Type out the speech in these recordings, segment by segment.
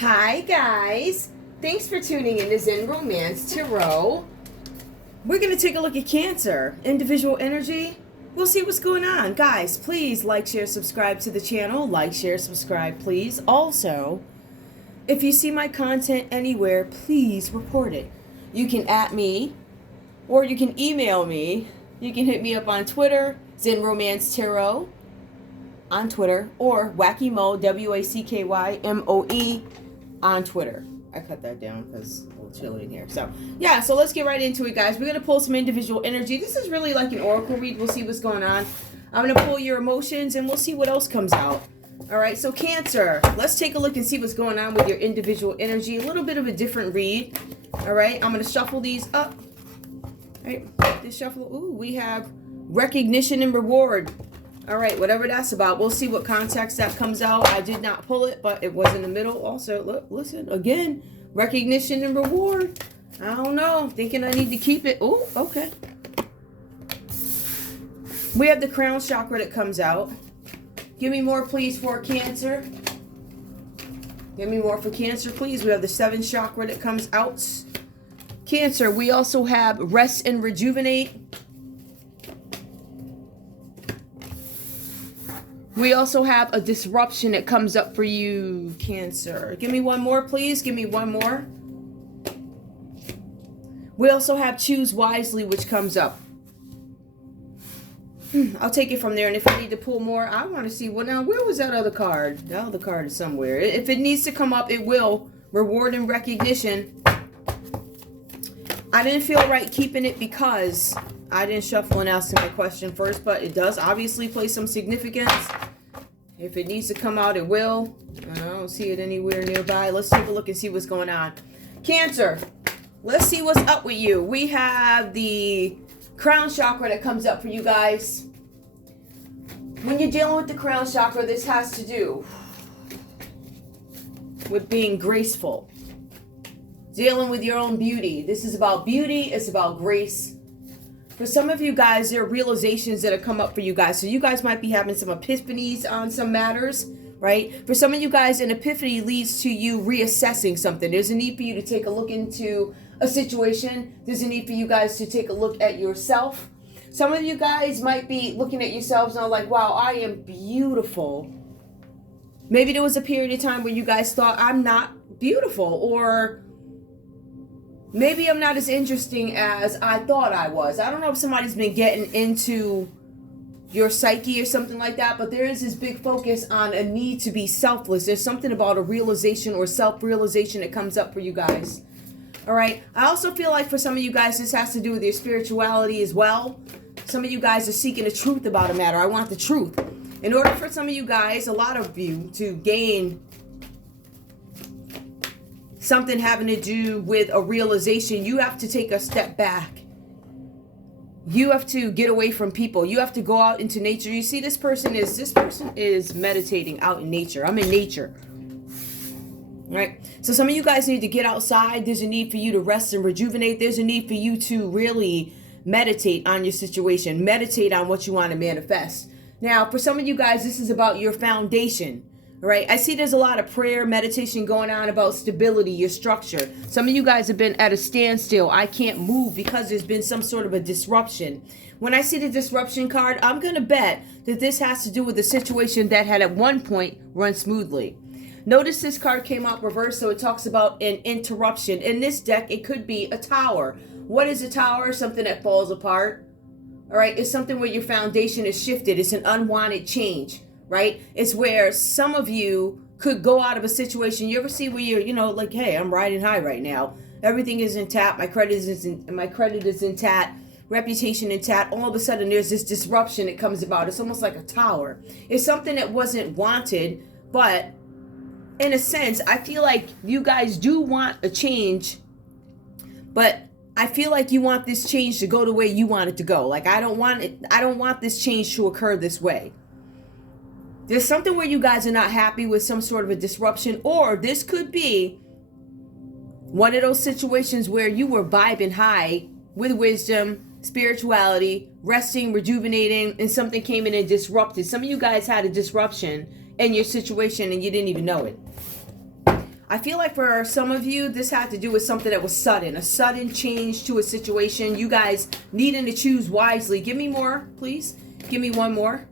Hi guys, thanks for tuning in to Zen Romance Tarot. We're going to take a look at Cancer, individual energy. We'll see what's going on. Guys, please like, share, subscribe to the channel. Like, share, subscribe, please. Also, if you see my content anywhere, please report it. You can @ me, or you can email me. You can hit me up on Twitter, Zen Romance Tarot on Twitter, or Wacky Mo, WACKYMOE on Twitter. I cut that down because it's a little chilly in here. So let's get right into it, guys. We're going to pull some individual energy. This is really like an oracle read. We'll see what's going on. I'm going to pull your emotions and we'll see what else comes out. All right, so Cancer, let's take a look and see what's going on with your individual energy. A little bit of a different read. All right, I'm going to shuffle these up. All right, this shuffle. Ooh, we have recognition and reward. All right, whatever that's about. We'll see what context that comes out. I did not pull it, but it was in the middle. Also, look, listen, again, recognition and reward. I don't know. Thinking I need to keep it. Oh, okay. We have the crown chakra that comes out. Give me more, please, for Cancer. Give me more for Cancer, please. We have the 7th chakra that comes out. Cancer, we also have rest and rejuvenate. We also have a disruption that comes up for you, Cancer. Give me one more, please. Give me one more. We also have choose wisely, which comes up. I'll take it from there. And if I need to pull more, I want to see. Well, now, where was that other card? That other card is somewhere. If it needs to come up, it will. Reward and recognition. I didn't feel right keeping it because I didn't shuffle and ask my question first, but it does obviously play some significance. If it needs to come out, it will. I don't see it anywhere nearby. Let's take a look and see what's going on. Cancer, let's see what's up with you. We have the crown chakra that comes up for you guys. When you're dealing with the crown chakra, this has to do with being graceful. Dealing with your own beauty. This is about beauty. It's about grace. For some of you guys, there are realizations that have come up for you guys. So you guys might be having some epiphanies on some matters, right? For some of you guys, an epiphany leads to you reassessing something. There's a need for you to take a look into a situation. There's a need for you guys to take a look at yourself. Some of you guys might be looking at yourselves and are like, wow, I am beautiful. Maybe there was a period of time where you guys thought, I'm not beautiful, or maybe I'm not as interesting as I thought I was. I don't know if somebody's been getting into your psyche or something like that, but there is this big focus on a need to be selfless. There's something about a realization or self-realization that comes up for you guys. All right. I also feel like for some of you guys, this has to do with your spirituality as well. Some of you guys are seeking the truth about a matter. I want the truth. In order for some of you guys, a lot of you, to gain something having to do with a realization, you have to take a step back. You have to get away from people. You have to go out into nature. You see, this person is meditating out in nature. I'm in nature. All right. So some of you guys need to get outside. There's a need for you to rest and rejuvenate. There's a need for you to really meditate on your situation. Meditate on what you want to manifest. Now, for some of you guys, this is about your foundation. All right, I see there's a lot of prayer, meditation going on about stability, your structure. Some of you guys have been at a standstill. I can't move because there's been some sort of a disruption. When I see the disruption card, I'm going to bet that this has to do with a situation that had at one point run smoothly. Notice this card came out reversed, so it talks about an interruption. In this deck, it could be a tower. What is a tower? Something that falls apart. All right, it's something where your foundation is shifted. It's an unwanted change. Right? It's where some of you could go out of a situation. You ever see where you're, like, hey, I'm riding high right now. Everything is intact. My credit is intact. Reputation intact. All of a sudden, there's this disruption that comes about. It's almost like a tower. It's something that wasn't wanted, but in a sense, I feel like you guys do want a change, but I feel like you want this change to go the way you want it to go. Like, I don't want this change to occur this way. There's something where you guys are not happy with some sort of a disruption, or this could be one of those situations where you were vibing high with wisdom, spirituality, resting, rejuvenating, and something came in and disrupted. Some of you guys had a disruption in your situation and you didn't even know it. I feel like for some of you, this had to do with something that was sudden, a sudden change to a situation. You guys needing to choose wisely. Give me more, please. Give me one more.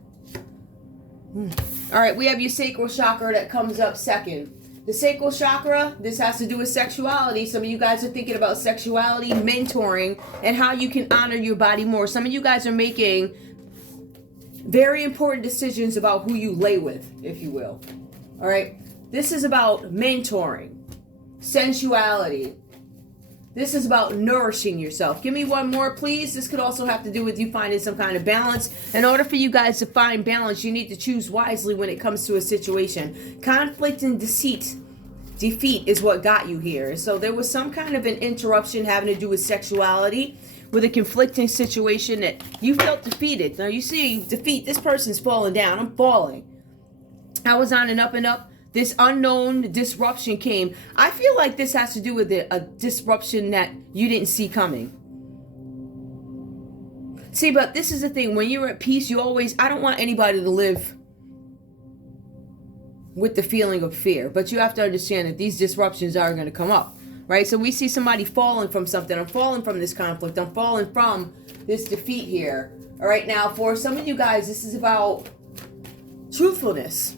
All right, we have your sacral chakra that comes up second. The sacral chakra, this has to do with sexuality. Some of you guys are thinking about sexuality, mentoring, and how you can honor your body more. Some of you guys are making very important decisions about who you lay with, if you will. All right. This is about mentoring, sensuality. This is about nourishing yourself. Give me one more, please. This could also have to do with you finding some kind of balance. In order for you guys to find balance, you need to choose wisely when it comes to a situation. Conflict and defeat is what got you here. So there was some kind of an interruption having to do with sexuality, with a conflicting situation that you felt defeated. Now you see defeat, this person's falling down. I'm falling. I was on an up and up. This unknown disruption came. I feel like this has to do with a disruption that you didn't see coming. See, but this is the thing. When you're at peace, you always, I don't want anybody to live with the feeling of fear. But you have to understand that these disruptions are going to come up. Right? So we see somebody falling from something. I'm falling from this conflict. I'm falling from this defeat here. All right. Now, for some of you guys, this is about truthfulness.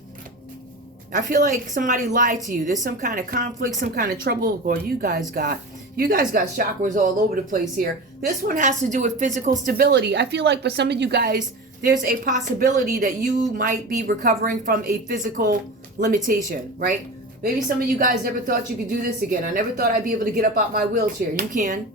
I feel like somebody lied to you. There's some kind of conflict, some kind of trouble. Well, you guys got chakras all over the place here. This one has to do with physical stability. I feel like for some of you guys, there's a possibility that you might be recovering from a physical limitation, right? Maybe some of you guys never thought you could do this again. I never thought I'd be able to get up out my wheelchair. You can.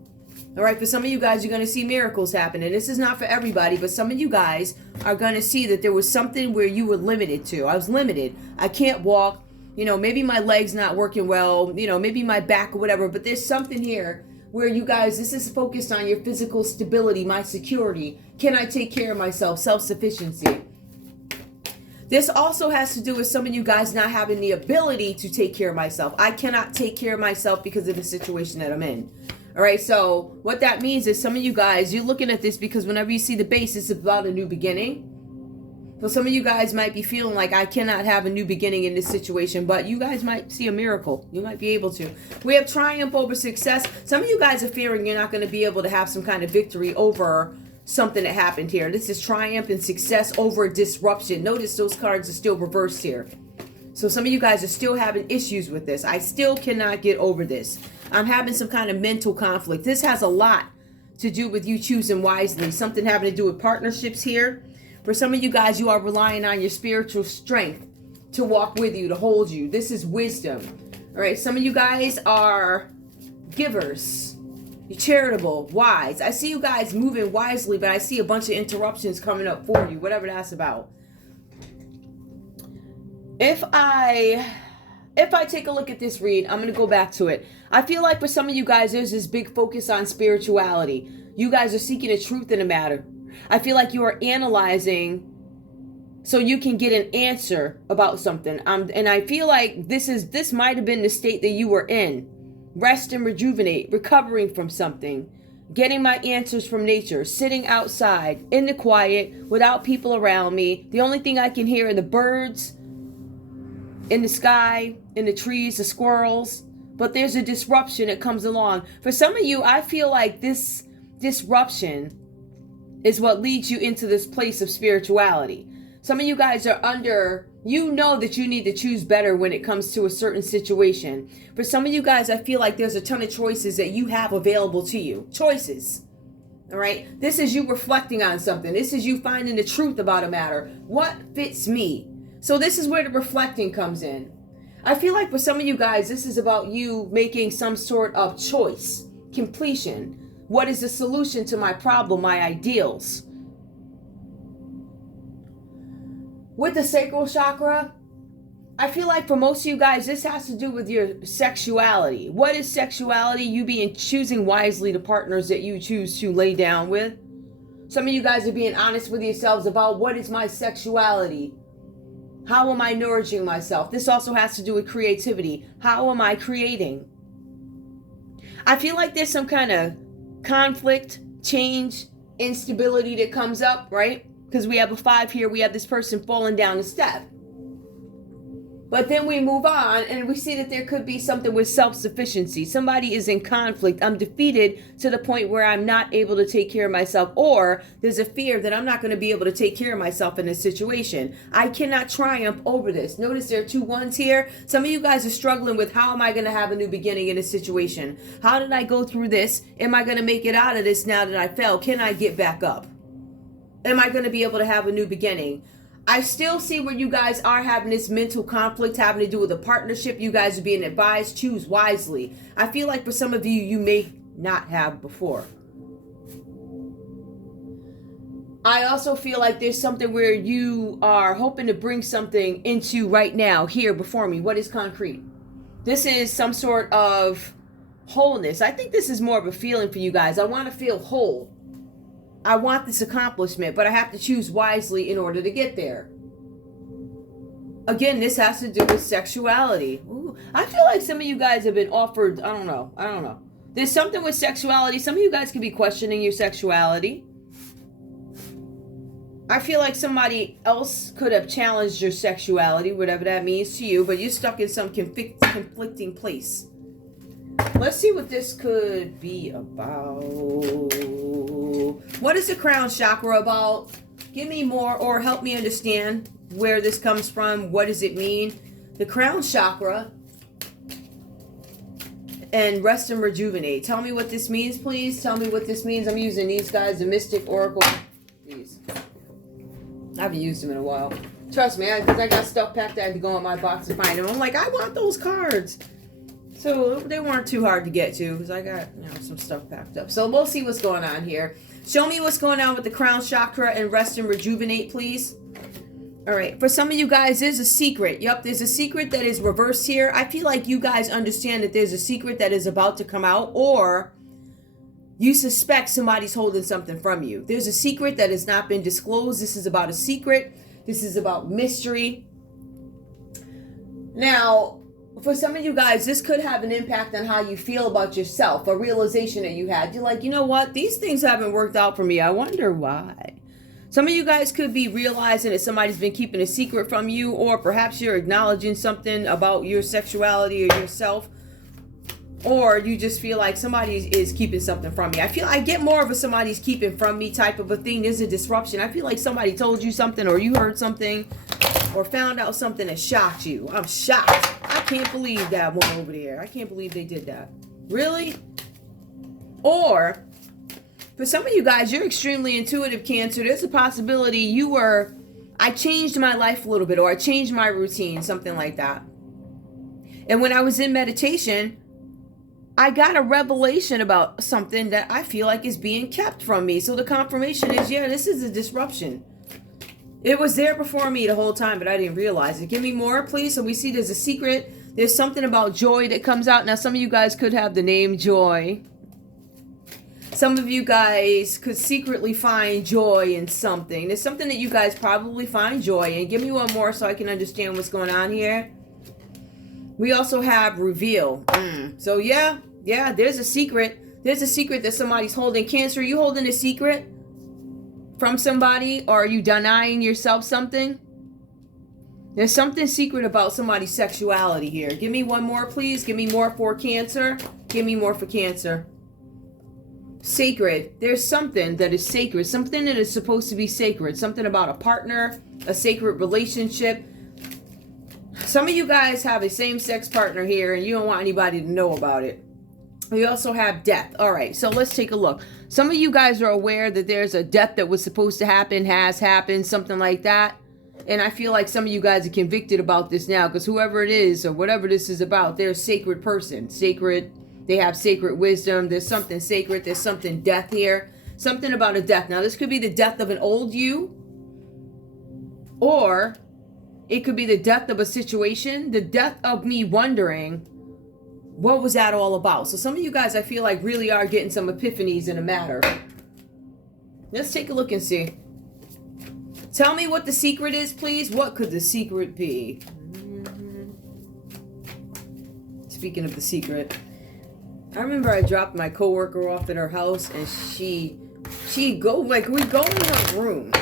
All right, for some of you guys, you're going to see miracles happen. And this is not for everybody, but some of you guys are going to see that there was something where you were limited to. I was limited. I can't walk. You know, maybe my leg's not working well. You know, maybe my back or whatever. But there's something here where you guys, this is focused on your physical stability, my security. Can I take care of myself? Self-sufficiency. This also has to do with some of you guys not having the ability to take care of myself. I cannot take care of myself because of the situation that I'm in. All right, so what that means is some of you guys, you're looking at this because whenever you see the base, it's about a new beginning. So some of you guys might be feeling like I cannot have a new beginning in this situation, but you guys might see a miracle. You might be able to. We have triumph over success. Some of you guys are fearing you're not going to be able to have some kind of victory over something that happened here. This is triumph and success over disruption. Notice those cards are still reversed here. So some of you guys are still having issues with this. I still cannot get over this. I'm having some kind of mental conflict. This has a lot to do with you choosing wisely. Something having to do with partnerships here. For some of you guys, you are relying on your spiritual strength to walk with you, to hold you. This is wisdom. All right. Some of you guys are givers. You're charitable, wise. I see you guys moving wisely, but I see a bunch of interruptions coming up for you, whatever that's about. If I take a look at this read, I'm going to go back to it. I feel like for some of you guys, there's this big focus on spirituality. You guys are seeking a truth in a matter. I feel like you are analyzing so you can get an answer about something. And I feel like this might have been the state that you were in. Rest and rejuvenate, recovering from something, getting my answers from nature, sitting outside in the quiet without people around me. The only thing I can hear are the birds in the sky, in the trees, the squirrels. But there's a disruption that comes along. For some of you, I feel like this disruption is what leads you into this place of spirituality. Some of you guys are under, you know that you need to choose better when it comes to a certain situation. For some of you guys, I feel like there's a ton of choices that you have available to you. Choices. All right. This is you reflecting on something. This is you finding the truth about a matter. What fits me? So this is where the reflecting comes in. I feel like for some of you guys, this is about you making some sort of choice, completion. What is the solution to my problem, my ideals? With the sacral chakra, I feel like for most of you guys, this has to do with your sexuality. What is sexuality? You choosing wisely the partners that you choose to lay down with. Some of you guys are being honest with yourselves about what is my sexuality? How am I nourishing myself? This also has to do with creativity. How am I creating? I feel like there's some kind of conflict, change, instability that comes up, right? Because we have a 5 here. We have this person falling down the step. But then we move on and we see that there could be something with self-sufficiency. Somebody is in conflict. I'm defeated to the point where I'm not able to take care of myself, or there's a fear that I'm not going to be able to take care of myself in this situation. I cannot triumph over this. Notice there are 2 ones here. Some of you guys are struggling with, how am I going to have a new beginning in this situation? How did I go through this? Am I going to make it out of this now that I fell? Can I get back up? Am I going to be able to have a new beginning? I still see where you guys are having this mental conflict having to do with a partnership. You guys are being advised, choose wisely. I feel like for some of you, you may not have before. I also feel like there's something where you are hoping to bring something into right now, here before me. What is concrete? This is some sort of wholeness. I think this is more of a feeling for you guys. I want to feel whole. I want this accomplishment, but I have to choose wisely in order to get there. Again, this has to do with sexuality. Ooh, I feel like some of you guys have been offered, I don't know. There's something with sexuality. Some of you guys could be questioning your sexuality. I feel like somebody else could have challenged your sexuality, whatever that means to you, but you're stuck in some conflicting place. Let's see what this could be about. What is the crown chakra about? Give me more, or help me understand where this comes from. What does it mean? The crown chakra and rest and rejuvenate. Tell me what this means, please. Tell me what this means. I'm using these guys, the Mystic Oracle. These. I haven't used them in a while. Trust me, because I got stuff packed. I had to go in my box to find them. I'm like, I want those cards. So they weren't too hard to get to because I got, some stuff packed up. So we'll see what's going on here. Show me what's going on with the crown chakra and rest and rejuvenate, please. All right. For some of you guys, there's a secret. Yep, there's a secret that is reversed here. I feel like you guys understand that there's a secret that is about to come out, or you suspect somebody's holding something from you. There's a secret that has not been disclosed. This is about a secret. This is about mystery. Now, for some of you guys, this could have an impact on how you feel about yourself, a realization that you had. You're like, you know what? These things haven't worked out for me. I wonder why. Some of you guys could be realizing that somebody's been keeping a secret from you, or perhaps you're acknowledging something about your sexuality or yourself, or you just feel like somebody is keeping something from me. I get more of a somebody's keeping from me type of a thing. There's a disruption. I feel like somebody told you something, or you heard something, or found out something that shocked you. I'm shocked. I can't believe that one over there. I can't believe they did that. Really? Or, for some of you guys, you're extremely intuitive, Cancer. There's a possibility I changed my life a little bit, or I changed my routine, something like that. And when I was in meditation, I got a revelation about something that I feel like is being kept from me. So the confirmation is, yeah, this is a disruption. It was there before me the whole time, but I didn't realize it. Give me more, please. So we see there's a secret. There's something about joy that comes out. Now, some of you guys could have the name Joy. Some of you guys could secretly find joy in something. There's something that you guys probably find joy in. Give me one more so I can understand what's going on here. We also have reveal. So yeah, there's a secret. There's a secret that somebody's holding. Cancer, are you holding a secret from somebody, or are you denying yourself something? There's something secret about somebody's sexuality here. Give me one more, please. Give me more for Cancer. Give me more for Cancer. Sacred. There's something that is sacred. Something that is supposed to be sacred. Something about a partner, a sacred relationship. Some of you guys have a same-sex partner here, and you don't want anybody to know about it. We also have death. All right, so let's take a look. Some of you guys are aware that there's a death that was supposed to happen, has happened, something like that. And I feel like some of you guys are convicted about this now, because whoever it is or whatever this is about, they're a sacred person. Sacred. They have sacred wisdom. There's something sacred. There's something death here. Something about a death. Now, this could be the death of an old you, or it could be the death of a situation, the death of me wondering, what was that all about? So some of you guys, I feel like, really are getting some epiphanies in a matter. Let's take a look and see. Tell me what the secret is, please. What could the secret be? Speaking of the secret, I remember I dropped my coworker off at her house, and we go in her room.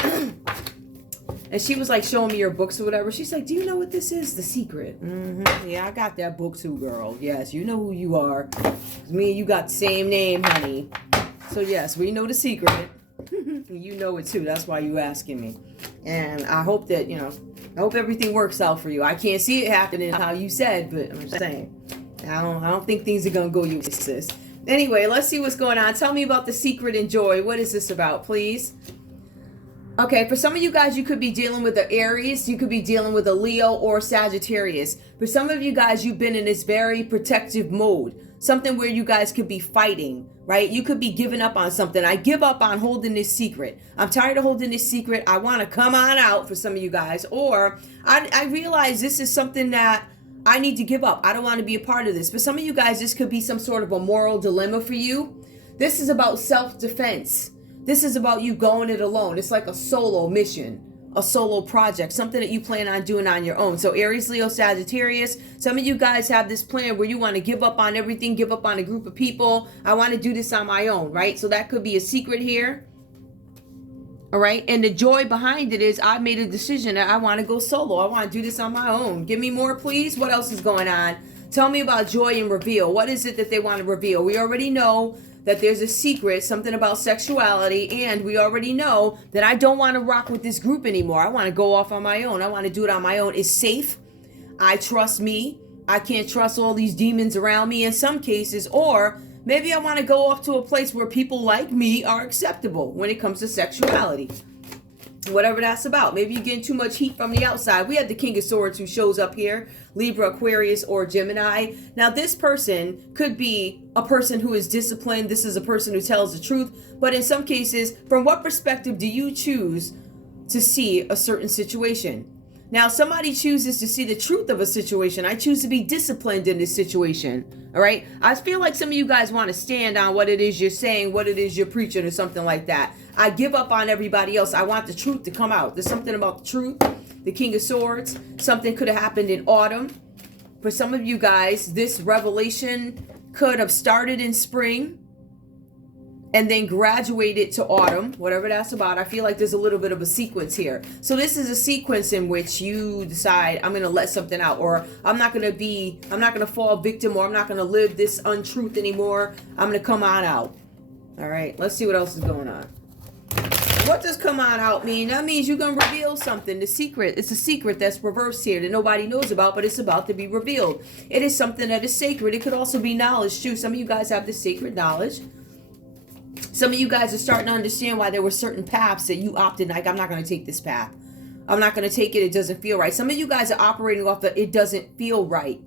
And she was like showing me her books or whatever. She's like, do you know what this is? The Secret. Yeah, I got that book too, girl. Yes, you know who you are. Me and you got the same name, honey. So yes, we know The Secret. You know it too. That's why you asking me. And I hope that, I hope everything works out for you. I can't see it happening how you said, but I'm just saying. I don't think things are going to go you, sis. Anyway, let's see what's going on. Tell me about The Secret and Joy. What is this about, please? Okay, for some of you guys, you could be dealing with the Aries. You could be dealing with a Leo or Sagittarius. For some of you guys, you've been in this very protective mode. Something where you guys could be fighting, right? You could be giving up on something. I give up on holding this secret. I'm tired of holding this secret. I want to come on out for some of you guys. Or I realize this is something that I need to give up. I don't want to be a part of this. For some of you guys, this could be some sort of a moral dilemma for you. This is about self-defense. This is about you going it alone. It's like a solo mission, a solo project, something that you plan on doing on your own. So Aries, Leo, Sagittarius, some of you guys have this plan where you want to give up on everything, give up on a group of people. I want to do this on my own, right? So that could be a secret here. All right. And the joy behind it is I made a decision that I want to go solo. I want to do this on my own. Give me more, please. What else is going on? Tell me about joy and reveal. What is it that they want to reveal? We already know that there's a secret, something about sexuality, and we already know that I don't want to rock with this group anymore. I want to go off on my own. I want to do it on my own. It's safe. I trust me. I can't trust all these demons around me in some cases, or maybe I want to go off to a place where people like me are acceptable when it comes to sexuality. Whatever that's about. Maybe you're getting too much heat from the outside. We have the King of Swords who shows up here. Libra, Aquarius, or Gemini. Now, this person could be a person who is disciplined. This is a person who tells the truth. But in some cases, from what perspective do you choose to see a certain situation? Now, somebody chooses to see the truth of a situation. I choose to be disciplined in this situation. All right. I feel like some of you guys want to stand on what it is you're saying, what it is you're preaching, or something like that. I give up on everybody else. I want the truth to come out. There's something about the truth. The King of Swords. Something could have happened in autumn. For some of you guys, this revelation could have started in spring and then graduated to autumn, whatever that's about. I feel like there's a little bit of a sequence here. So this is a sequence in which you decide, I'm going to let something out, or I'm not going to fall victim, or I'm not going to live this untruth anymore. I'm going to come on out. All right, let's see what else is going on. What does come on out mean? That means you're going to reveal something. The secret. It's a secret that's reversed here that nobody knows about, but it's about to be revealed. It is something that is sacred. It could also be knowledge too. Some of you guys have this sacred knowledge. Some of you guys are starting to understand why there were certain paths that you opted, like, I'm not going to take this path. I'm not going to take it. It doesn't feel right. Some of you guys are operating off the it doesn't feel right.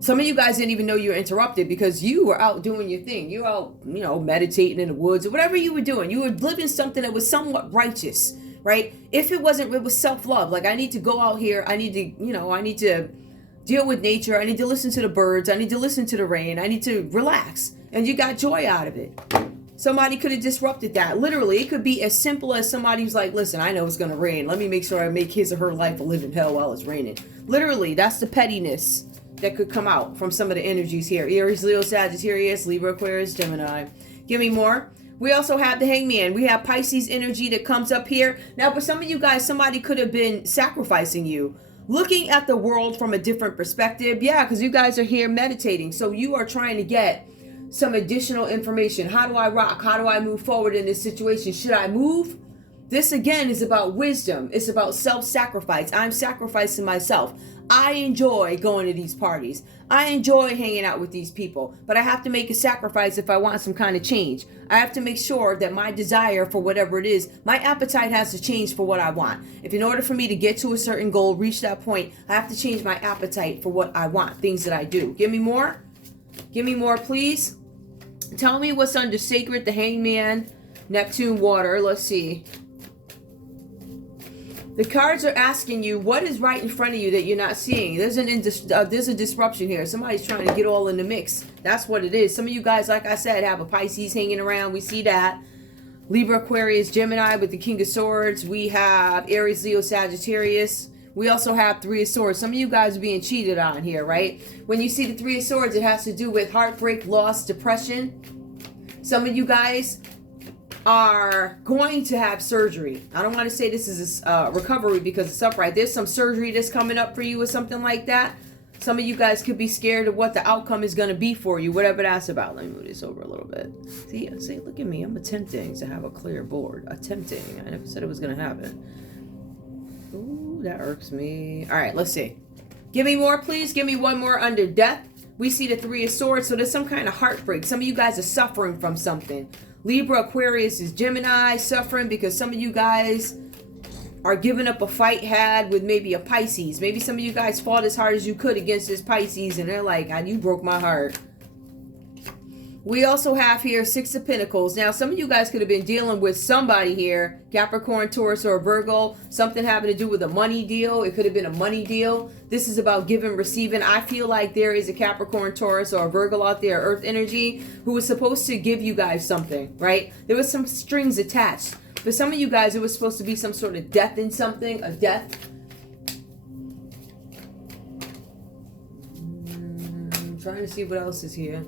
Some of you guys didn't even know you were interrupted because you were out doing your thing. You were out, meditating in the woods or whatever you were doing. You were living something that was somewhat righteous, right? If it wasn't, it was self-love. Like, I need to go out here. I need to deal with nature. I need to listen to the birds. I need to listen to the rain. I need to relax. And you got joy out of it. Somebody could have disrupted that. Literally, it could be as simple as somebody who's like, listen, I know it's going to rain. Let me make sure I make his or her life a living hell while it's raining. Literally, that's the pettiness that could come out from some of the energies here. Aries, Leo, Sagittarius, Libra, Aquarius, Gemini. Give me more. We also have the Hangman. We have Pisces energy that comes up here. Now, for some of you guys, somebody could have been sacrificing you. Looking at the world from a different perspective. Yeah, because you guys are here meditating. So you are trying to get some additional information. How do I rock? How do I move forward in this situation? Should I move? This again is about wisdom. It's about self-sacrifice. I'm sacrificing myself. I enjoy going to these parties. I enjoy hanging out with these people, but I have to make a sacrifice if I want some kind of change. I have to make sure that my desire for whatever it is, my appetite has to change for what I want. If in order for me to get to a certain goal, reach that point, I have to change my appetite for what I want, things that I do. Give me more. Give me more, please. Tell me what's under sacred, the Hangman, Neptune, water. Let's see. The cards are asking you what is right in front of you that you're not seeing. There's a disruption here. Somebody's trying to get all in the mix. That's what it is. Some of you guys, like I said, have a Pisces hanging around. We see that. Libra, Aquarius, Gemini with the King of Swords. We have Aries, Leo, Sagittarius. We also have Three of Swords. Some of you guys are being cheated on here, right? When you see the Three of Swords, it has to do with heartbreak, loss, depression. Some of you guys are going to have surgery. I don't want to say this is a recovery because it's upright. There's some surgery that's coming up for you or something like that. Some of you guys could be scared of what the outcome is going to be for you, whatever that's about. Let me move this over a little bit. See, look at me. I'm attempting to have a clear board. Attempting. I never said it was going to happen. Ooh, that irks me. All right, let's see. Give me more, please. Give me one more under death. We see the Three of Swords, so there's some kind of heartbreak. Some of you guys are suffering from something. Libra, Aquarius is Gemini, suffering because some of you guys are giving up a fight had with maybe a Pisces. Maybe some of you guys fought as hard as you could against this Pisces, and they're like, you broke my heart. We also have here Six of Pentacles. Now, some of you guys could have been dealing with somebody here, Capricorn, Taurus, or Virgo, something having to do with a money deal. It could have been a money deal. This is about giving, receiving. I feel like there is a Capricorn, Taurus, or a Virgo out there, Earth energy, who was supposed to give you guys something, right? There was some strings attached. For some of you guys, it was supposed to be some sort of death in something, a death. I'm trying to see what else is here.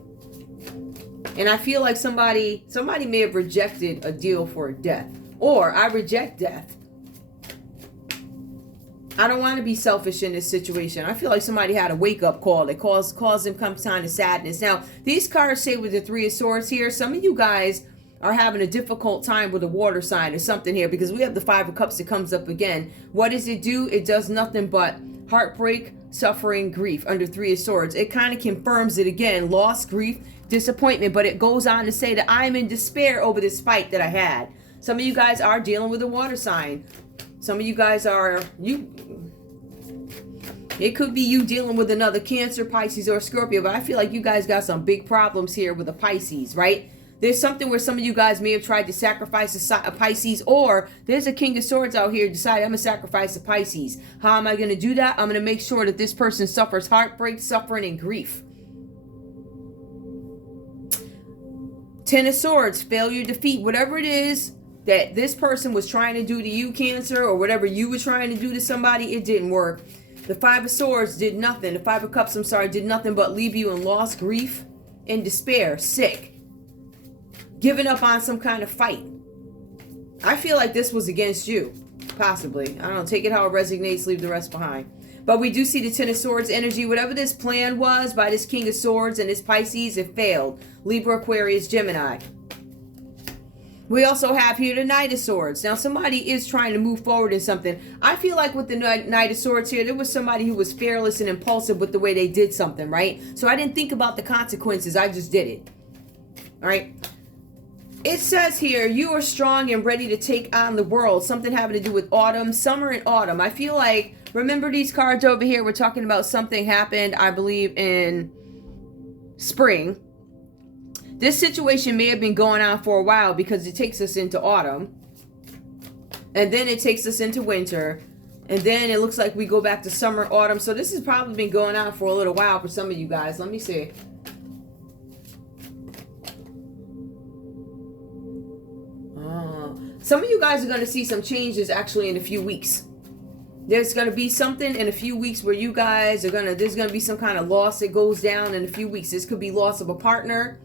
And I feel like somebody may have rejected a deal for a death. Or I reject death. I don't want to be selfish in this situation. I feel like somebody had a wake-up call that caused them some kind of sadness. Now, these cards say with the Three of Swords here, some of you guys are having a difficult time with a water sign or something here, because we have the Five of Cups that comes up again. What does it do? It does nothing but heartbreak, suffering, grief under Three of Swords. It kind of confirms it again. Loss, grief, disappointment. But it goes on to say that I'm in despair over this fight that I had. Some of you guys are dealing with a water sign. Some of you guys are, it could be you dealing with another Cancer, Pisces, or Scorpio. But I feel like you guys got some big problems here with a Pisces, right? There's something where some of you guys may have tried to sacrifice a Pisces, or there's a King of Swords out here deciding I'm going to sacrifice a Pisces. How am I going to do that? I'm going to make sure that this person suffers heartbreak, suffering, and grief. Ten of Swords, failure, defeat, whatever it is that this person was trying to do to you, Cancer, or whatever you were trying to do to somebody, it didn't work. The Five of Swords did nothing. The Five of Cups, did nothing but leave you in loss, grief, and despair, sick. Giving up on some kind of fight. I feel like this was against you. Possibly. I don't know. Take it how it resonates. Leave the rest behind. But we do see the Ten of Swords energy. Whatever this plan was by this King of Swords and this Pisces, it failed. Libra, Aquarius, Gemini. We also have here the Knight of Swords. Now, somebody is trying to move forward in something. I feel like with the Knight of Swords here, there was somebody who was fearless and impulsive with the way they did something, right? So I didn't think about the consequences. I just did it. All right? It says here, you are strong and ready to take on the world. Something having to do with autumn, summer and autumn. I feel like, remember these cards over here, we're talking about something happened, I believe, in spring. This situation may have been going on for a while because it takes us into autumn. And then it takes us into winter. And then it looks like we go back to summer, autumn. So this has probably been going on for a little while for some of you guys. Let me see. Some of you guys are going to see some changes actually in a few weeks. There's going to be something in a few weeks where you guys are there's going to be some kind of loss that goes down in a few weeks. This could be loss of a partner.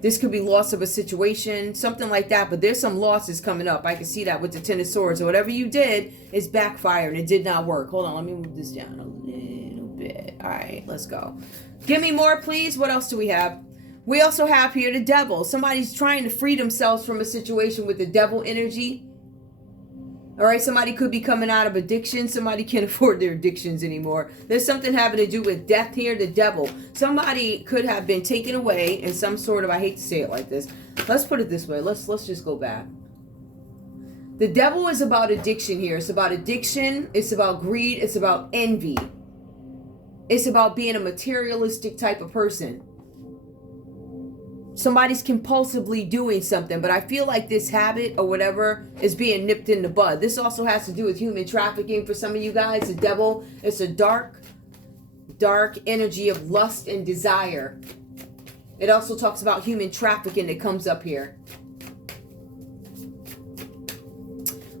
This could be loss of a situation, something like that. But there's some losses coming up. I can see that with the Ten of Swords. So whatever you did is backfired. It did not work. Hold on. Let me move this down a little bit. All right, let's go. Give me more, please. What else do we have? We also have here the Devil. Somebody's trying to free themselves from a situation with the Devil energy. All right, somebody could be coming out of addiction. Somebody can't afford their addictions anymore. There's something having to do with death here, the Devil. Somebody could have been taken away in some sort of, I hate to say it like this. Let's put it this way. Let's just go back. The Devil is about addiction here. It's about addiction. It's about greed. It's about envy. It's about being a materialistic type of person. Somebody's compulsively doing something, but I feel like this habit or whatever is being nipped in the bud. This also has to do with human trafficking for some of you guys. The Devil, it's a dark energy of lust and desire. It also talks about human trafficking that comes up here.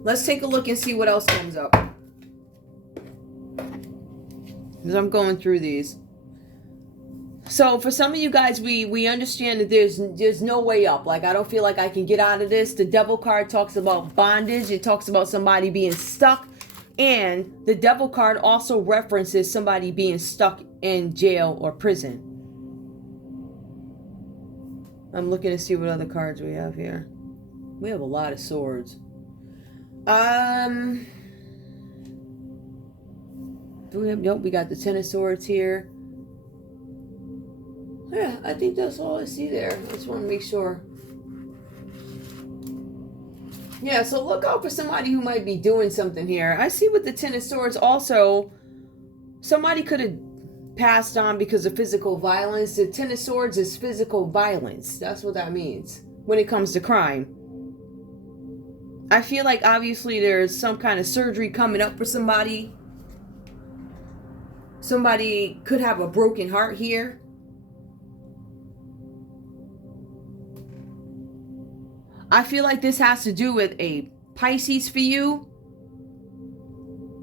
Let's take a look and see what else comes up. As I'm going through these. So for some of you guys, we understand that there's no way up. Like, I don't feel like I can get out of this. The Devil card talks about bondage. It talks about somebody being stuck. And the Devil card also references somebody being stuck in jail or prison. I'm looking to see what other cards we have here. We have a lot of swords. Do we have, nope, we got the Ten of Swords here. Yeah, I think that's all I see there. I just want to make sure. Yeah, so look out for somebody who might be doing something here. I see with the Ten of Swords also, somebody could have passed on because of physical violence. The Ten of Swords is physical violence. That's what that means when it comes to crime. I feel like obviously there's some kind of surgery coming up for somebody. Somebody could have a broken heart here. I feel like this has to do with a Pisces for you.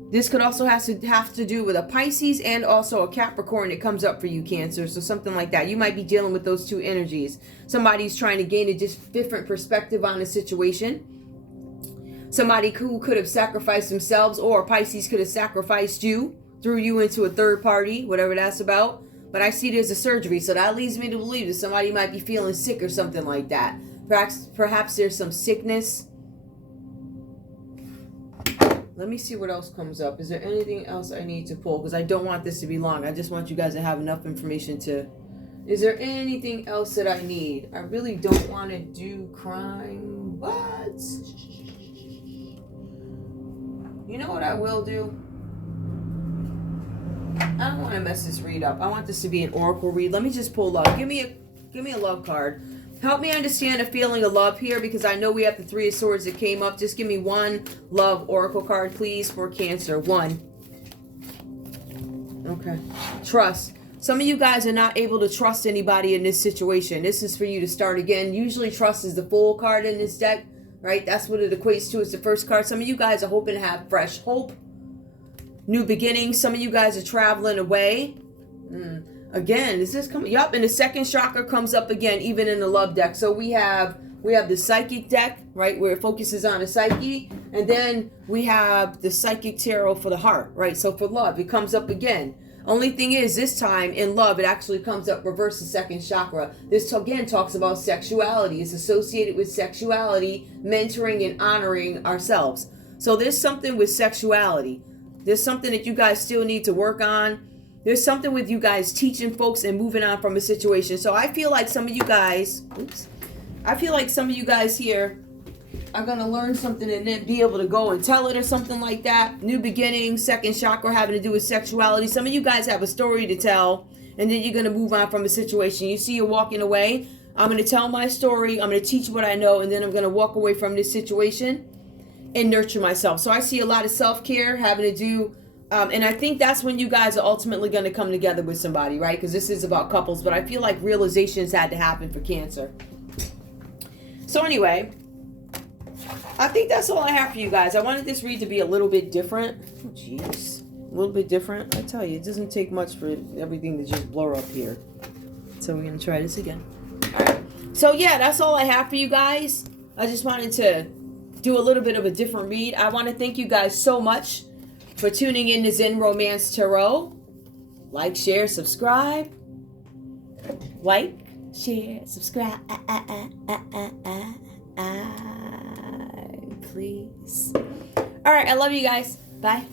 This could also have to do with a Pisces and also a Capricorn that comes up for you, Cancer. So something like that. You might be dealing with those two energies. Somebody's trying to gain a just different perspective on a situation. Somebody who could have sacrificed themselves, or Pisces could have sacrificed you, threw you into a third party, whatever that's about. But I see there's a surgery, so that leads me to believe that somebody might be feeling sick or something like that. Perhaps there's some sickness. Let me see what else comes up. Is there anything else I need to pull? Because I don't want this to be long. I just want you guys to have enough information to... Is there anything else that I need? I really don't want to do crime, but... You know what I will do? I don't want to mess this read up. I want this to be an oracle read. Let me just pull love. Give me a love card. Help me understand a feeling of love here, because I know we have the Three of Swords that came up. Just give me one love oracle card, please, for Cancer. One. Okay. Trust. Some of you guys are not able to trust anybody in this situation. This is for you to start again. Usually trust is the Fool card in this deck, right? That's what it equates to. It's the first card. Some of you guys are hoping to have fresh hope. New beginnings. Some of you guys are traveling away. Again, is this coming? Yup, and the second chakra comes up again, even in the love deck. So we have the psychic deck, right, where it focuses on the psyche, and then we have the psychic tarot for the heart, right? So for love, it comes up again. Only thing is, this time in love, it actually comes up reverse the second chakra. This again talks about sexuality. It's associated with sexuality, mentoring, and honoring ourselves. So there's something with sexuality. There's something that you guys still need to work on. There's something with you guys teaching folks and moving on from a situation. So I feel like some of you guys, here are going to learn something and then be able to go and tell it or something like that. New beginnings, second chakra having to do with sexuality. Some of you guys have a story to tell, and then you're going to move on from a situation. You see you're walking away. I'm going to tell my story. I'm going to teach what I know, and then I'm going to walk away from this situation and nurture myself. So I see a lot of self-care having to do... and I think that's when you guys are ultimately going to come together with somebody, right? Because this is about couples, but I feel like realizations had to happen for Cancer. So anyway, I think that's all I have for you guys. I wanted this read to be a little bit different. Oh, jeez. A little bit different. I tell you, it doesn't take much for everything to just blur up here. So we're going to try this again. All right. So yeah, that's all I have for you guys. I just wanted to do a little bit of a different read. I want to thank you guys so much for tuning in to Zen Romance Tarot. Like, share, subscribe. Like, share, subscribe. Please. All right, I love you guys. Bye.